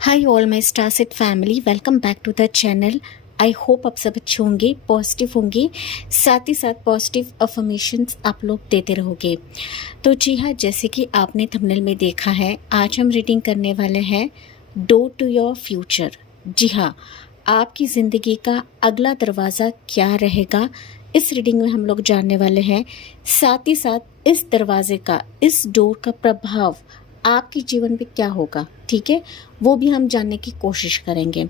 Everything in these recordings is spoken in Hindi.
Hi all my star set family, welcome back to the channel. I hope आप सब अच्छे होंगे, पॉजिटिव होंगे, साथ ही साथ पॉजिटिव अफर्मेशंस आप लोग देते रहोगे। तो जी हाँ, जैसे कि आपने थंबनेल में देखा है, आज हम रीडिंग करने वाले हैं डोर टू योर फ्यूचर। जी हाँ, आपकी ज़िंदगी का अगला दरवाज़ा क्या रहेगा, इस रीडिंग में हम लोग जानने वाले हैं। साथ ही साथ इस दरवाजे का, इस डोर का प्रभाव आपके जीवन पे क्या होगा, ठीक है, वो भी हम जानने की कोशिश करेंगे।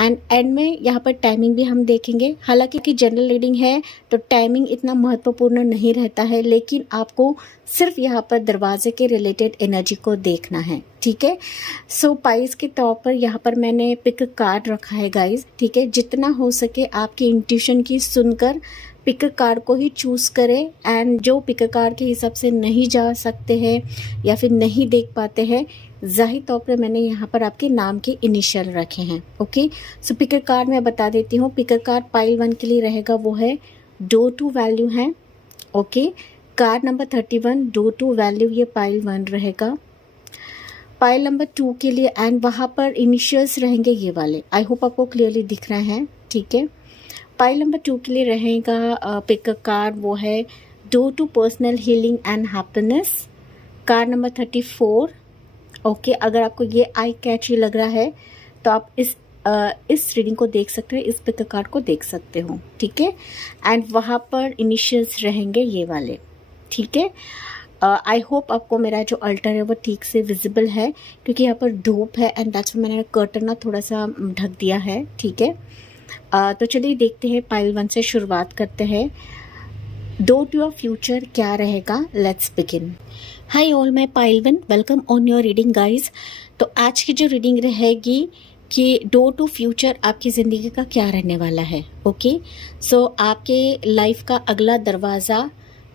एंड में यहाँ पर टाइमिंग भी हम देखेंगे। हालांकि कि जनरल रीडिंग है तो टाइमिंग इतना महत्वपूर्ण नहीं रहता है, लेकिन आपको सिर्फ यहाँ पर दरवाजे के रिलेटेड एनर्जी को देखना है, ठीक है। सो पाइस के तौर पर यहाँ पर मैंने पिक कार्ड रखा है गाइज, ठीक है। जितना हो सके आपकी इंट्यूशन की सुनकर पिक कार्ड को ही चूज करें। एंड जो पिक कार्ड के हिसाब से नहीं जा सकते हैं या फिर नहीं देख पाते हैं, जाहिर तौर पर मैंने यहाँ पर आपके नाम के इनिशियल रखे हैं। ओके, सो पिक कार्ड मैं बता देती हूँ। पिक कार्ड पाइल 1 के लिए रहेगा, वो है डोर टू वैल्यू है। Okay, card number 31 door to value, ये पाइल 1 रहेगा। पाइल नंबर 2 के लिए एंड वहाँ पर इनिशियल्स रहेंगे ये वाले। आई होप आपको क्लियरली दिख रहे हैं, ठीक है। पाइल नंबर 2 के लिए रहेगा पिक कार्ड, वो है door to personal healing and happiness, card number 34। Okay, अगर आपको ये आई कैची लग रहा है तो आप इस रीडिंग को देख सकते हैं, इस पिक कार्ड को देख सकते हो, ठीक है। एंड वहाँ पर इनिशियल्स रहेंगे ये वाले, ठीक है। आई होप आपको मेरा जो अल्टर है वो ठीक से विजिबल है, क्योंकि यहाँ पर धूप है एंड दैट्स व्हाई मैंने कर्टन ना थोड़ा सा ढक दिया है, ठीक है। तो चलिए देखते हैं, पाइल 1 से शुरुआत करते हैं। डोर टू योर फ्यूचर क्या रहेगा, लेट्स बिगिन। हाय ऑल, मैं pile 1, welcome on your reading guys. तो आज की जो रीडिंग रहेगी कि डोर टू फ्यूचर आपकी ज़िंदगी का क्या रहने वाला है। ओके, सो आपके लाइफ का अगला दरवाज़ा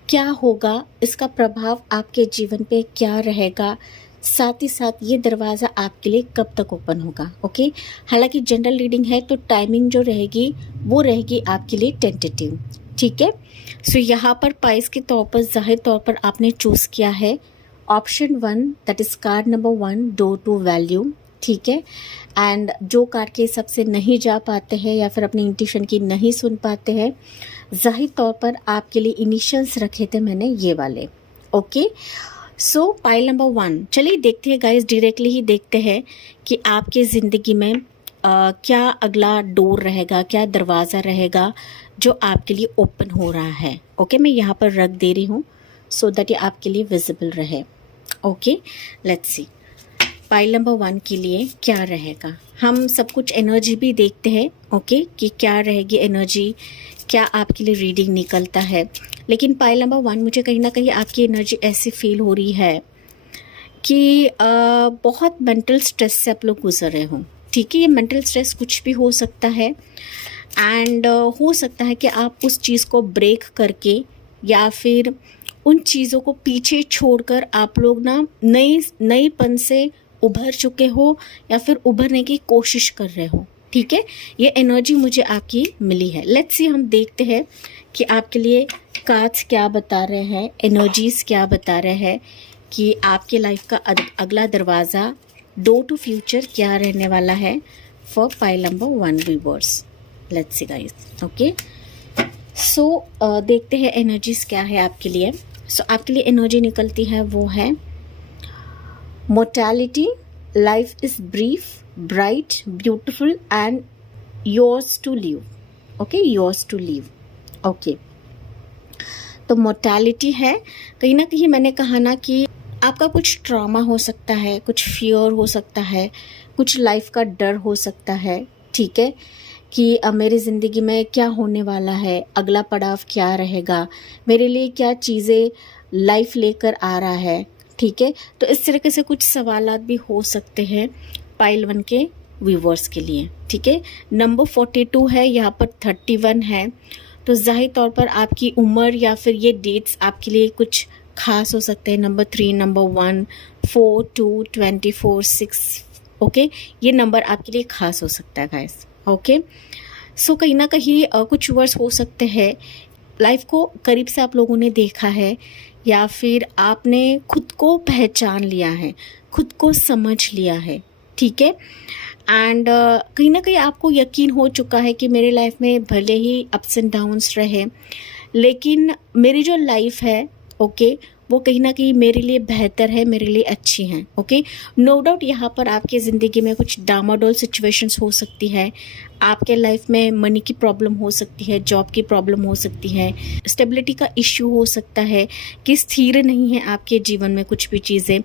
क्या होगा, इसका प्रभाव आपके जीवन पे क्या रहेगा, साथ ही साथ ये दरवाज़ा आपके लिए कब तक ओपन होगा। ओके, हालांकि जनरल रीडिंग है तो टाइमिंग जो रहेगी वो रहेगी आपके लिए टेंटेटिव, ठीक है। सो यहाँ पर पाइस के तौर पर जाहिर तौर पर आपने चूज़ किया है option 1, that is card number 1 door to value, ठीक है। एंड जो कार्ड के हिसाब से नहीं जा पाते हैं या फिर अपनी इंट्यूशन की नहीं सुन पाते हैं, जाहिर तौर पर आपके लिए इनिशियल्स रखे थे मैंने ये वाले। ओके, सो पाइल नंबर 1, चलिए देखते हैं गाइस, डायरेक्टली ही देखते हैं कि आपके ज़िंदगी में क्या अगला डोर रहेगा, क्या दरवाज़ा रहेगा जो आपके लिए ओपन हो रहा है। ओके, मैं यहाँ पर रख दे रही हूँ सो दैट ये आपके लिए विजिबल रहे। Okay, let's see pile number 1 के लिए क्या रहेगा। हम सब कुछ एनर्जी भी देखते हैं, ओके, कि क्या रहेगी एनर्जी, क्या आपके लिए रीडिंग निकलता है। लेकिन पाइल नंबर 1 मुझे कहीं ना कहीं आपकी एनर्जी ऐसी फील हो रही है कि बहुत मेंटल स्ट्रेस से आप लोग गुजर रहे हो, ठीक है। ये मेंटल स्ट्रेस कुछ भी हो सकता है एंड हो सकता है कि आप उस चीज़ को ब्रेक करके या फिर उन चीज़ों को पीछे छोड़कर आप लोग ना नईपन से उभर चुके हो या फिर उभरने की कोशिश कर रहे हो, ठीक है। ये एनर्जी मुझे आपकी मिली है। लेट्स सी, हम देखते हैं कि आपके लिए कार्ड्स क्या बता रहे हैं, एनर्जीज क्या बता रहे हैं कि आपके लाइफ का अगला दरवाज़ा डोर टू फ्यूचर क्या रहने वाला है for pile number 1 viewers. Let's see guys. Okay, so देखते हैं एनर्जीज क्या है आपके लिए। सो आपके लिए एनर्जी निकलती है वो है mortality, life is brief, bright, beautiful and yours to live. Okay, yours to live. Okay, तो मोर्टैलिटी है, कहीं ना कहीं मैंने कहा ना कि आपका कुछ ट्रॉमा हो सकता है, कुछ फियर हो सकता है, कुछ लाइफ का डर हो सकता है, ठीक है, कि मेरी ज़िंदगी में क्या होने वाला है, अगला पड़ाव क्या रहेगा, मेरे लिए क्या चीज़ें लाइफ लेकर आ रहा है, ठीक है। तो इस तरीके से कुछ सवालात भी हो सकते हैं पाइल 1 के व्यूवर्स के लिए, ठीक है। नंबर 42 है, यहाँ पर 31 है, तो जाहिर तौर पर आपकी उम्र या फिर ये डेट्स आपके लिए कुछ खास हो सकते हैं। नंबर 3, नंबर 1, 4, 2, 24, 6, ओके, ये नंबर आपके लिए खास हो सकता है गाइस। ओके, सो कहीं ना कहीं कुछ वर्ड्स हो सकते हैं, लाइफ को करीब से आप लोगों ने देखा है या फिर आपने खुद को पहचान लिया है, खुद को समझ लिया है, ठीक है। एंड कहीं ना कहीं आपको यकीन हो चुका है कि मेरे लाइफ में भले ही अप्स एंड डाउन्स रहे, लेकिन मेरी जो लाइफ है ओके वो कहीं ना कहीं मेरे लिए बेहतर है, मेरे लिए अच्छी हैं। ओके, नो डाउट यहाँ पर आपकी ज़िंदगी में कुछ डामाडोल सिचुएशंस हो सकती है, आपके लाइफ में मनी की प्रॉब्लम हो सकती है, जॉब की प्रॉब्लम हो सकती है, स्टेबिलिटी का इश्यू हो सकता है कि स्थिर नहीं है आपके जीवन में कुछ भी चीज़ें,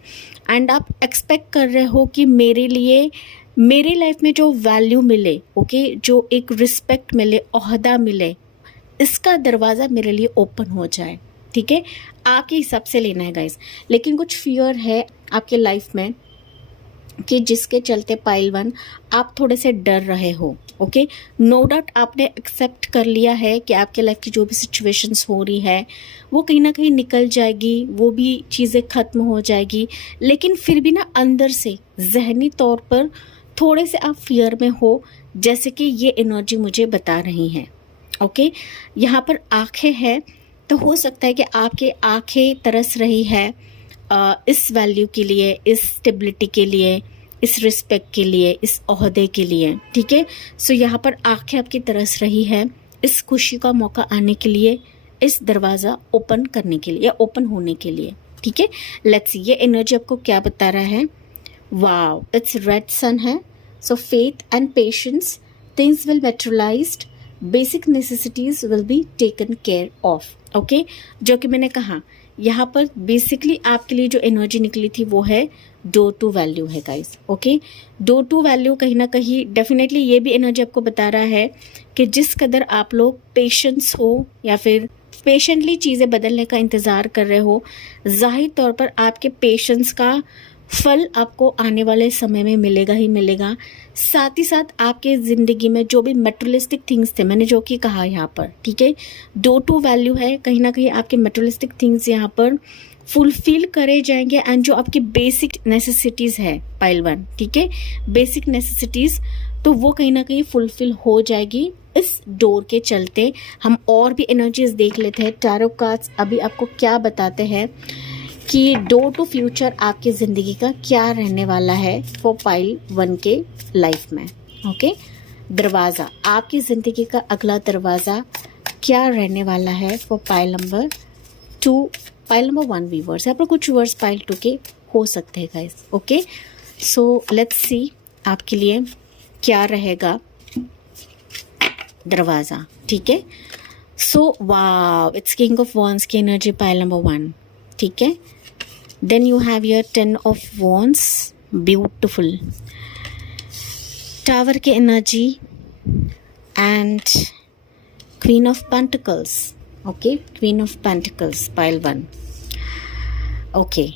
एंड आप एक्सपेक्ट कर रहे हो कि मेरे लिए मेरी लाइफ में जो वैल्यू मिले, ओके, जो एक रिस्पेक्ट मिले, ओहदा मिले, इसका दरवाज़ा मेरे लिए ओपन हो जाए। ठीक है, आपके हिसाब से लेना है गाइस। लेकिन कुछ फियर है आपके लाइफ में कि जिसके चलते पाइल 1 आप थोड़े से डर रहे हो। ओके, नो डाउट आपने एक्सेप्ट कर लिया है कि आपके लाइफ की जो भी सिचुएशंस हो रही है वो कहीं ना कहीं निकल जाएगी, वो भी चीज़ें ख़त्म हो जाएगी, लेकिन फिर भी ना अंदर से जहनी तौर पर थोड़े से आप फियर में हो, जैसे कि ये एनर्जी मुझे बता रही हैं। ओके, यहाँ पर आंखें हैं तो हो सकता है कि आपकी आंखें तरस रही है इस वैल्यू के लिए, इस स्टेबिलिटी के लिए, इस रिस्पेक्ट के लिए, इस ओहदे के लिए। ठीक है, सो यहाँ पर आंखें आपकी तरस रही है इस खुशी का मौका आने के लिए, इस दरवाज़ा ओपन करने के लिए या ओपन होने के लिए। ठीक है, लेट्स सी ये एनर्जी आपको क्या बता रहा है। वाओ, इट्स रेड सन है। So faith and patience, things will materialized, basic necessities will be taken care of. Okay, जो कि मैंने कहा यहाँ पर बेसिकली आपके लिए जो एनर्जी निकली थी वो है डोर टू वैल्यू है guys. Okay, door to value कहीं ना कहीं डेफिनेटली ये भी एनर्जी आपको बता रहा है कि जिस कदर आप लोग पेशेंस हो या फिर पेशेंटली चीज़ें बदलने का इंतज़ार कर रहे हो, जाहिर तौर पर आपके पेशेंस का फल आपको आने वाले समय में मिलेगा ही मिलेगा। साथ ही साथ आपके ज़िंदगी में जो भी मेटेरियलिस्टिक थिंग्स थे, मैंने जो कि कहा यहाँ पर, ठीक है, डोर टू वैल्यू है, कहीं ना कहीं आपके मेटेरियलिस्टिक थिंग्स यहाँ पर फुलफिल करे जाएंगे, एंड जो आपकी बेसिक नेसेसिटीज़ है पाइल 1, ठीक है, बेसिक नेसेसिटीज़, तो वो कहीं ना कहीं फुलफिल हो जाएगी इस डोर के चलते। हम और भी एनर्जीज देख लेते हैं, टैरो कार्ड्स अभी आपको क्या बताते हैं कि डोर टू फ्यूचर आपकी ज़िंदगी का क्या रहने वाला है फॉर पाइल 1 के लाइफ में। ओके, दरवाज़ा, आपकी ज़िंदगी का अगला दरवाज़ा क्या रहने वाला है for pile number 2, pile number 1 viewers. यहाँ पर कुछ वर्ड्स पाइल 2 के हो सकते हैं guys. Okay, so let's see आपके लिए क्या रहेगा दरवाज़ा। ठीक है, so wow, it's king of wands की एनर्जी पाइल नंबर 1। ठीक है, then you have your 10 of wands, beautiful, tower की energy and queen of pentacles. Okay, queen of pentacles pile 1। Okay,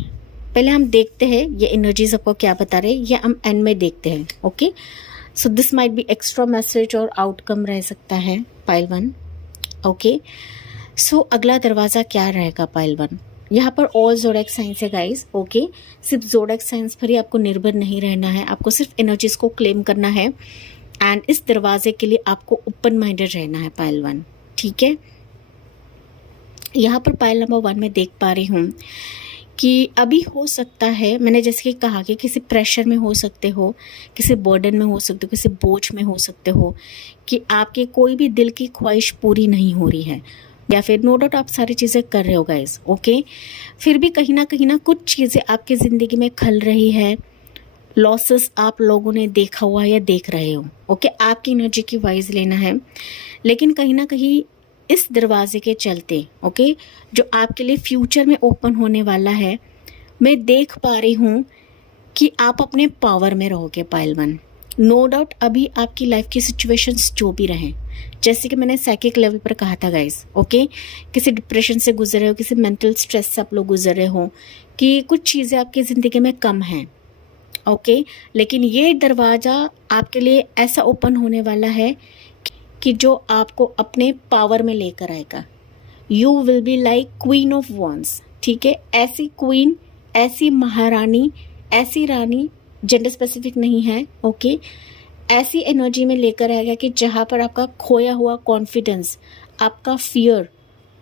पहले हम देखते हैं ये एनर्जीज आपको क्या बता रहे हैं, ये हम एंड में देखते हैं। Okay, so this might be extra message और आउटकम रह सकता है पाइल 1। ओके, सो अगला दरवाज़ा क्या रहेगा पाइल 1। यहाँ पर ऑल ज़ोडिएक साइंस है गाइस। ओके, सिर्फ ज़ोडिएक साइंस पर ही आपको निर्भर नहीं रहना है, आपको सिर्फ एनर्जीज को क्लेम करना है, एंड इस दरवाजे के लिए आपको ओपन माइंडेड रहना है पाइल 1। ठीक है, यहाँ पर पाइल नंबर 1 में देख पा रही हूँ कि अभी हो सकता है, मैंने जैसे कि कहा कि किसी प्रेशर में हो सकते हो, किसी बर्डन में हो सकते हो, किसी बोझ में हो सकते हो कि आपके कोई भी दिल की ख्वाहिश पूरी नहीं हो रही है, या फिर नो डाउट आप सारी चीज़ें कर रहे हो गाइस। ओके, फिर भी कहीं ना कुछ चीज़ें आपकी ज़िंदगी में खल रही है, लॉसेस आप लोगों ने देखा हुआ या देख रहे हो। ओके, आपकी एनर्जी की वाइज लेना है, लेकिन कहीं ना कहीं इस दरवाजे के चलते, ओके, जो आपके लिए फ्यूचर में ओपन होने वाला है, मैं देख पा रही हूँ कि आप अपने पावर में रहोगे पाइल 1। नो डाउट अभी आपकी लाइफ की सिचुएशंस जो भी रहें, जैसे कि मैंने साइकिक लेवल पर कहा था गाइस। ओके, किसी डिप्रेशन से गुजर रहे हो, किसी मेंटल स्ट्रेस से आप लोग गुजर रहे हो, कि कुछ चीज़ें आपकी ज़िंदगी में कम हैं। ओके, लेकिन ये दरवाज़ा आपके लिए ऐसा ओपन होने वाला है कि जो आपको अपने पावर में लेकर आएगा। You will be like queen of wands. ठीक है, ऐसी क्वीन, ऐसी महारानी, ऐसी रानी, जेंडर स्पेसिफिक नहीं है। ओके, ऐसी एनर्जी में लेकर आएगा कि जहाँ पर आपका खोया हुआ कॉन्फिडेंस, आपका फियर,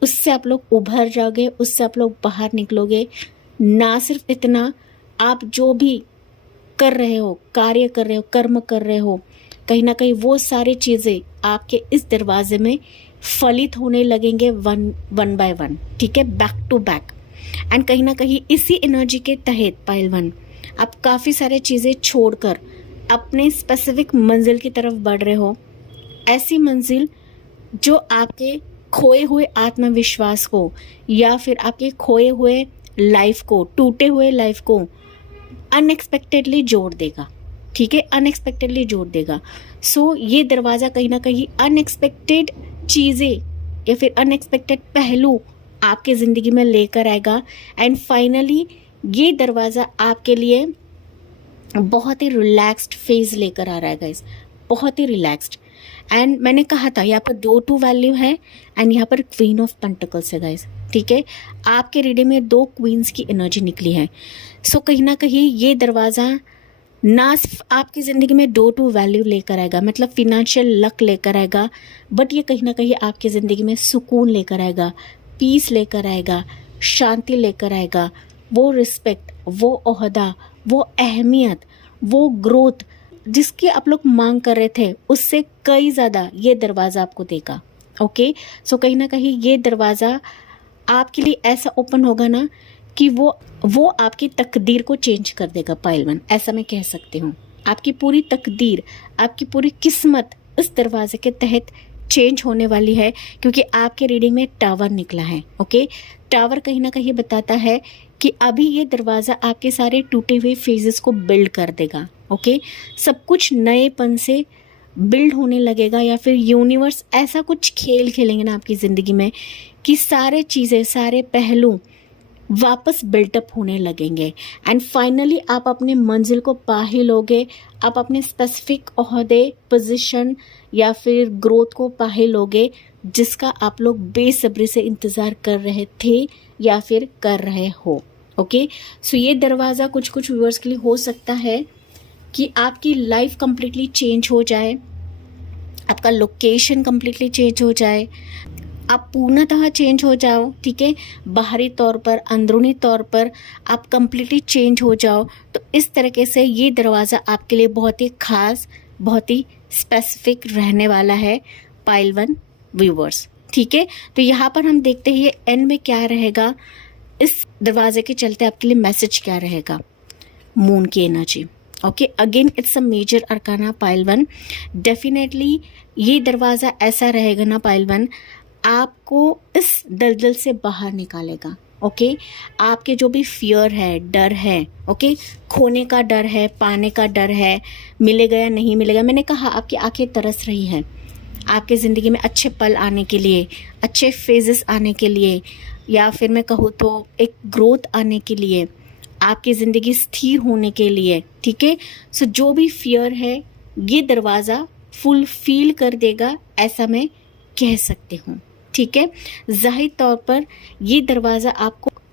उससे आप लोग उभर जाओगे, उससे आप लोग बाहर निकलोगे। ना सिर्फ इतना, आप जो भी कर रहे हो, कार्य कर रहे हो, कर्म कर रहे हो, कहीं ना कहीं वो सारी चीज़ें आपके इस दरवाजे में फलित होने लगेंगे वन बाय वन, ठीक है, बैक टू बैक। एंड कहीं ना कहीं इसी एनर्जी के तहत पाइल वन आप काफ़ी सारे चीज़ें छोड़कर अपने स्पेसिफिक मंजिल की तरफ बढ़ रहे हो। ऐसी मंजिल जो आपके खोए हुए आत्मविश्वास को या फिर आपके खोए हुए लाइफ को, टूटे हुए लाइफ को अनएक्सपेक्टेडली जोड़ देगा, ठीक है, अनएक्सपेक्टेडली जोड़ देगा। सो ये दरवाज़ा कहीं ना कहीं अनएक्सपेक्टेड चीज़ें या फिर अनएक्सपेक्टेड पहलू आपके ज़िंदगी में लेकर आएगा। एंड फाइनली ये दरवाज़ा आपके लिए बहुत ही रिलैक्स्ड फेज लेकर आ रहा है गाइस, बहुत ही रिलैक्स्ड। एंड मैंने कहा था यहाँ पर 2 वैल्यू है एंड यहाँ पर क्वीन ऑफ पेंटिकल्स है गाइस, ठीक है। आपके रीडिंग में 2 क्वींस की एनर्जी निकली है। सो कहीं ना कहीं ये दरवाज़ा ना सिर्फ आपकी ज़िंदगी में 2 वैल्यू लेकर आएगा, मतलब फिनेंशियल लक लेकर आएगा, बट ये कहीं ना कहीं आपकी ज़िंदगी में सुकून लेकर आएगा, पीस लेकर आएगा, शांति लेकर आएगा, वो रिस्पेक्ट, वो ओहदा, वो अहमियत, वो ग्रोथ जिसकी आप लोग मांग कर रहे थे उससे कई ज़्यादा ये दरवाज़ा आपको देगा। ओके, सो कहीं ना कहीं ये दरवाज़ा आपके लिए ऐसा ओपन होगा ना कि वो आपकी तकदीर को चेंज कर देगा पाइल वन, ऐसा मैं कह सकती हूँ। आपकी पूरी तकदीर, आपकी पूरी किस्मत इस दरवाजे के तहत चेंज होने वाली है, क्योंकि आपके रीडिंग में टावर निकला है। ओके, टावर कहीं ना कहीं बताता है कि अभी ये दरवाज़ा आपके सारे टूटे हुए फेजेस को बिल्ड कर देगा। ओके, सब कुछ नएपन से बिल्ड होने लगेगा, या फिर यूनिवर्स ऐसा कुछ खेल खेलेंगे ना आपकी ज़िंदगी में कि सारे चीज़ें, सारे पहलू वापस बिल्टअप होने लगेंगे। एंड फाइनली आप अपने मंजिल को पा ही लोगे, आप अपने स्पेसिफिक ओहदे, पोजीशन या फिर ग्रोथ को पा ही लोगे जिसका आप लोग बेसब्री से इंतज़ार कर रहे थे या फिर कर रहे हो। ओके, सो ये दरवाज़ा कुछ कुछ व्यूअर्स के लिए हो सकता है कि आपकी लाइफ कंप्लीटली चेंज हो जाए, आपका लोकेशन कंप्लीटली चेंज हो जाए, आप पूर्णतः चेंज हो जाओ, ठीक है, बाहरी तौर पर, अंदरूनी तौर पर आप कंप्लीटली चेंज हो जाओ। तो इस तरीके से ये दरवाज़ा आपके लिए बहुत ही खास, बहुत ही स्पेसिफिक रहने वाला है पाइल वन व्यूवर्स, ठीक है। तो यहाँ पर हम देखते हैं एंड में क्या रहेगा, इस दरवाजे के चलते आपके लिए मैसेज क्या रहेगा। मून की energy, okay, again it's a major arcana pile one. Definitely ये दरवाज़ा ऐसा रहेगा ना पाइल वन, आपको इस दलदल से बाहर निकालेगा। ओके, आपके जो भी फियर है, डर है, ओके, खोने का डर है, पाने का डर है, मिलेगा या नहीं मिलेगा। मैंने कहा आपकी आंखें तरस रही हैं आपके ज़िंदगी में अच्छे पल आने के लिए, अच्छे फेजेस आने के लिए, या फिर मैं कहूँ तो एक ग्रोथ आने के लिए, आपकी ज़िंदगी स्थिर होने के लिए, ठीक है। सो जो भी फियर है ये दरवाज़ा फुलफिल कर देगा, ऐसा मैं कह सकती हूँ, ठीक है। जाहिर तौर पर ये दरवाज़ा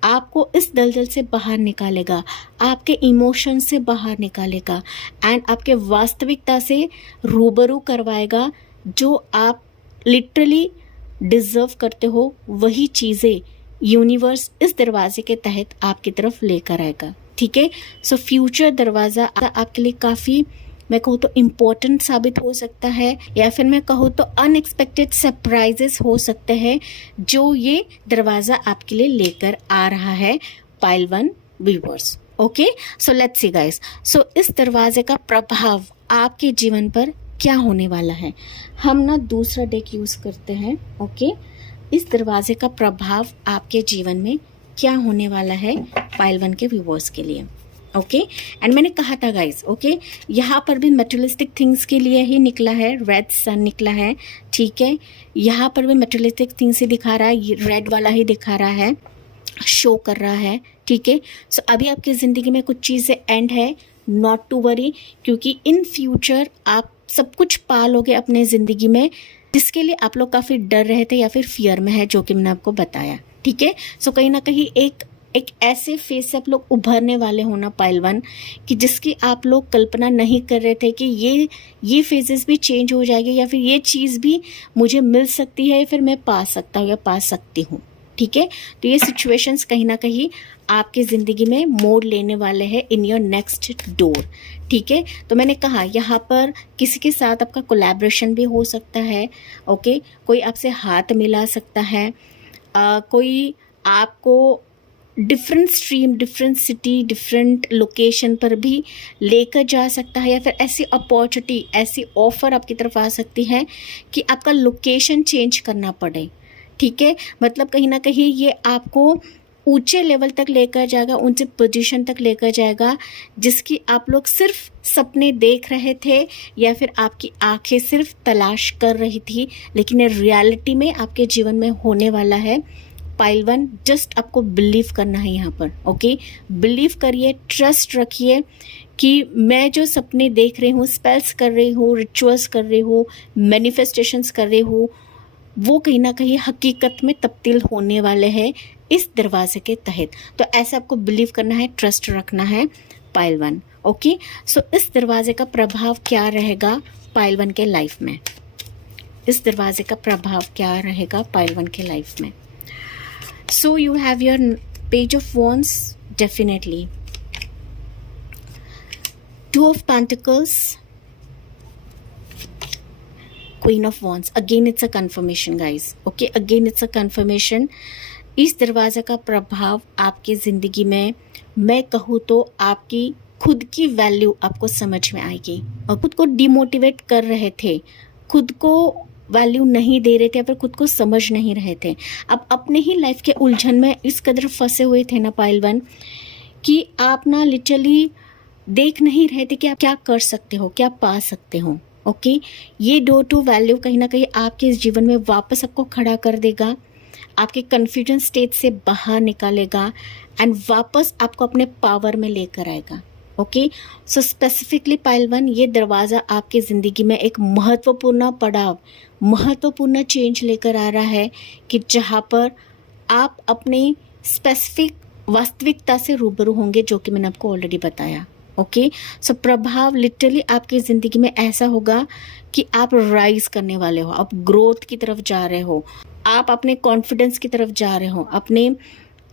आपको इस दलदल से बाहर निकालेगा, आपके इमोशन से बाहर निकालेगा एंड आपके वास्तविकता से रूबरू करवाएगा। जो आप लिटरली डिज़र्व करते हो वही चीज़ें यूनिवर्स इस दरवाजे के तहत आपकी तरफ लेकर आएगा, ठीक है। सो फ्यूचर दरवाज़ा आपके लिए काफ़ी, मैं कहूँ तो इम्पोर्टेंट साबित हो सकता है, या फिर मैं कहूँ तो अनएक्सपेक्टेड सरप्राइजेस हो सकते हैं जो ये दरवाज़ा आपके लिए लेकर आ रहा है pile one viewers. Okay, so let's see guys, so इस दरवाजे का प्रभाव आपके जीवन पर क्या होने वाला है। हम ना दूसरा डेक यूज़ करते हैं। ओके, इस दरवाजे का प्रभाव आपके जीवन में क्या होने वाला है पाइल वन के व्यूअर्स के लिए। ओके, एंड मैंने कहा था गाइस, ओके, यहाँ पर भी मटेरियलिस्टिक थिंग्स के लिए ही निकला है, रेड सन निकला है, ठीक है। यहाँ पर भी मटेरियलिस्टिक थिंग्स ही दिखा रहा है, रेड वाला ही दिखा रहा है, शो कर रहा है, ठीक है। सो अभी आपकी ज़िंदगी में कुछ चीज़ें एंड है, नॉट टू वरी, क्योंकि इन फ्यूचर आप सब कुछ पा लोगे अपने ज़िंदगी में जिसके लिए आप लोग काफ़ी डर रहे थे या फिर फियर में है, जो कि मैंने आपको बताया, ठीक है। सो कहीं ना कहीं एक ऐसे फेज से आप लोग उभरने वाले हो ना पाइल वन, कि जिसकी आप लोग कल्पना नहीं कर रहे थे कि ये फेजेस भी चेंज हो जाएंगे, या फिर ये चीज़ भी मुझे मिल सकती है, या फिर मैं पा सकता हूँ या पा सकती हूँ, ठीक है। तो ये सिचुएशंस कहीं ना कहीं आपकी ज़िंदगी में मोड़ लेने वाले हैं इन योर नेक्स्ट डोर, ठीक है। तो मैंने कहा यहाँ पर किसी के साथ आपका कोलैबोरेशन भी हो सकता है, ओके। कोई आपसे हाथ मिला सकता है, कोई आपको different stream, different city, different location पर भी लेकर जा सकता है, या फिर ऐसी अपॉर्चुनिटी, ऐसी ऑफ़र आपकी तरफ आ सकती है कि आपका लोकेशन चेंज करना पड़े, ठीक है। मतलब कहीं ना कहीं ये आपको ऊंचे लेवल तक लेकर जाएगा, ऊंचे पोजीशन तक लेकर जाएगा, जिसकी आप लोग सिर्फ सपने देख रहे थे या फिर आपकी आंखें सिर्फ तलाश कर रही थी, लेकिन ये रियलिटी में आपके जीवन में होने वाला है। पाइल 1, जस्ट आपको बिलीव करना है यहाँ पर, ओके। बिलीव करिए, ट्रस्ट रखिए कि मैं जो सपने देख रही हूँ, स्पेल्स कर रही हूँ, रिचुअल्स कर रही हूँ, मैनिफेस्टेशंस कर रही हूँ, वो कहीं ना कहीं हकीकत में तब्दील होने वाले हैं इस दरवाजे के तहत। तो ऐसे आपको बिलीव करना है, ट्रस्ट रखना है पाइल 1, ओके। सो इस दरवाजे का प्रभाव क्या रहेगा पाइल 1 के लाइफ में? इस दरवाजे का प्रभाव क्या रहेगा पाइल 1 के लाइफ में? So you have your page of wands, definitely. 2 of pentacles, queen of wands. Again it's a confirmation guys, okay, again it's a confirmation. इस दरवाज़ा का प्रभाव आपकी ज़िंदगी में, मैं कहूँ तो आपकी खुद की वैल्यू आपको समझ में आएगी। और खुद को डिमोटिवेट कर रहे थे, खुद को वैल्यू नहीं दे रहे थे, पर खुद को समझ नहीं रहे थे, अब अपने ही लाइफ के उलझन में इस कदर फंसे हुए थे ना पाइल 1, कि आप ना लिटरली देख नहीं रहे थे कि आप क्या कर सकते हो, क्या पा सकते हो, ओके। ये डोर टू वैल्यू कहीं ना कहीं आपके इस जीवन में वापस आपको खड़ा कर देगा, आपके कन्फ्यूजन स्टेट से बाहर निकालेगा एंड वापस आपको अपने पावर में लेकर आएगा, ओके। सो स्पेसिफिकली पाइल 1, ये दरवाज़ा आपकी ज़िंदगी में एक महत्वपूर्ण पड़ाव, महत्वपूर्ण चेंज लेकर आ रहा है कि जहाँ पर आप अपनी स्पेसिफिक वास्तविकता से रूबरू होंगे, जो कि मैंने आपको ऑलरेडी बताया, ओके। सो प्रभाव लिटरली आपकी ज़िंदगी में ऐसा होगा कि आप राइज करने वाले हो, आप ग्रोथ की तरफ जा रहे हो, आप अपने कॉन्फिडेंस की तरफ जा रहे हो, अपने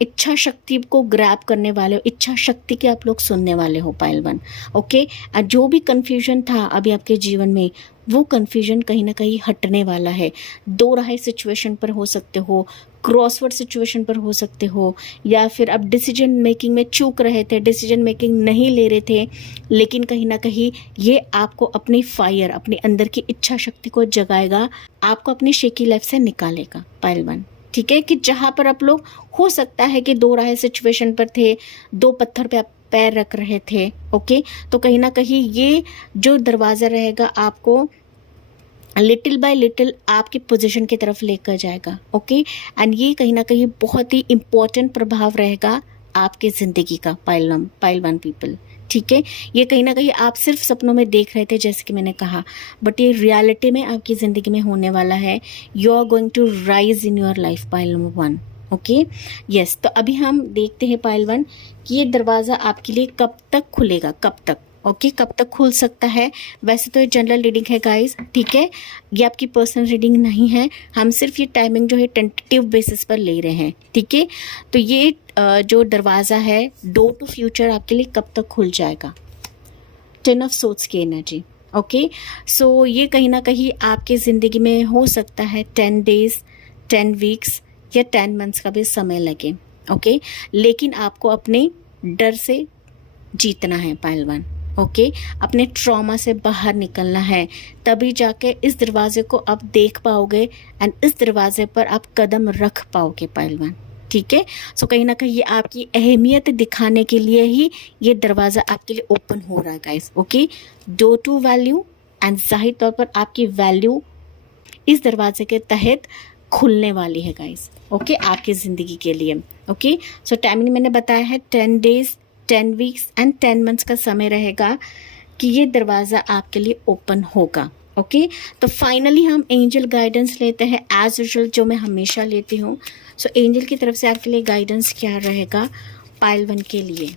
इच्छा शक्ति को ग्रैब करने वाले हो, इच्छा शक्ति के आप लोग सुनने वाले हो पाइल 1, ओके। जो भी कन्फ्यूजन था अभी आपके जीवन में, वो कन्फ्यूजन कहीं ना कहीं हटने वाला है। दो राहे सिचुएशन पर हो सकते हो, क्रॉसवर्ड सिचुएशन पर हो सकते हो, या फिर आप डिसीजन मेकिंग में चूक रहे थे, डिसीजन मेकिंग नहीं ले रहे थे, लेकिन कहीं ना कहीं ये आपको अपनी फायर, अपने अंदर की इच्छा शक्ति को जगाएगा, आपको अपनी शेकी लाइफ से निकालेगा पाइल 1, ठीक है। कि जहाँ पर आप लोग हो सकता है कि दो राह सिचुएशन पर थे, दो पत्थर पे आप पैर रख रहे थे, ओके। तो कहीं ना कहीं ये जो दरवाज़ा रहेगा आपको लिटिल बाय लिटिल आपकी पोजीशन की तरफ लेकर जाएगा, ओके। एंड ये कहीं ना कहीं बहुत ही इम्पोर्टेंट प्रभाव रहेगा आपके ज़िंदगी का पाइल 1 पीपल, ठीक है। ये कहीं ना कहीं आप सिर्फ सपनों में देख रहे थे, जैसे कि मैंने कहा, बट ये रियलिटी में आपकी ज़िंदगी में होने वाला है। You are going to rise in your life pile 1, okay, yes. तो अभी हम देखते हैं पाइल 1 कि ये दरवाज़ा आपके लिए कब तक खुलेगा, कब तक, ओके, कब तक खुल सकता है। वैसे तो ये जनरल रीडिंग है गाइस, ठीक है, ये आपकी पर्सनल रीडिंग नहीं है, हम सिर्फ ये टाइमिंग जो है टेंटेटिव बेसिस पर ले रहे हैं, ठीक है। तो ये जो दरवाज़ा है डोर टू फ्यूचर आपके लिए कब तक खुल जाएगा? 10 ऑफ सोर्ड्स की एनर्जी, ओके। सो ये कहीं ना कहीं आपके ज़िंदगी में हो सकता है 10 डेज, 10 वीक्स या 10 मंथ्स का भी समय लगे, ओके। लेकिन आपको अपने डर से जीतना है पाइल 1, ओके। अपने ट्रॉमा से बाहर निकलना है, तभी जाके इस दरवाजे को आप देख पाओगे एंड इस दरवाजे पर आप कदम रख पाओगे पाइल 1, ठीक है। सो कहीं ना कहीं ये आपकी अहमियत दिखाने के लिए ही ये दरवाज़ा आपके लिए ओपन हो रहा है guys, okay. Door to value and जाहिर तौर पर आपकी वैल्यू इस दरवाजे के तहत खुलने वाली है गाइस, ओके, आपकी ज़िंदगी के लिए, ओके। सो टाइमिंग मैंने बताया है 10 डेज, 10 वीक्स एंड 10 मंथ्स का समय रहेगा कि ये दरवाज़ा आपके लिए ओपन होगा, ओके। तो फाइनली हम एंजल गाइडेंस लेते हैं एज यूजुअल, जो मैं हमेशा लेती हूँ। सो एंजल की तरफ से आपके लिए गाइडेंस क्या रहेगा पाइल 1 के लिए?